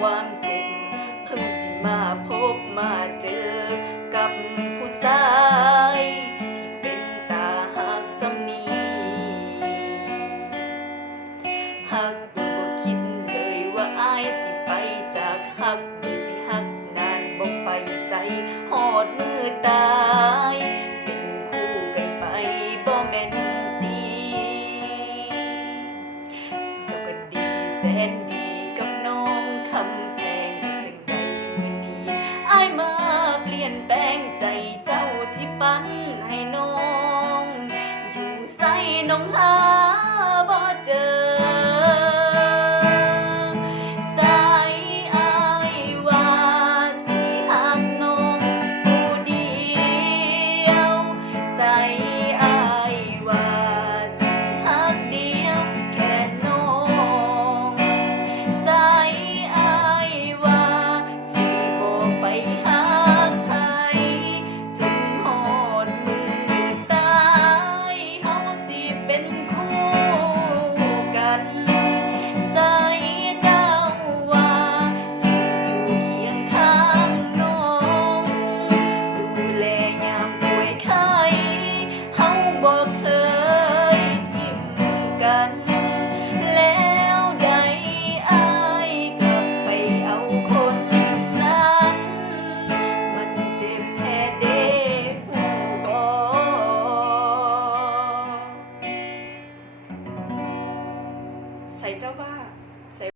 ความจริงเพิ่งสิมาพบมาเจอกับผู้ชาย ที่เป็นตาหักสมีหักดูคิดเลยว่าอายสิไปจากหักดูสิหักนานบอกไปใส่หอดมือตายเป็นคู่กันไปบ่แมนตีจก็ดีแสนดี น้องหาบ่เจอ เจ้าว่า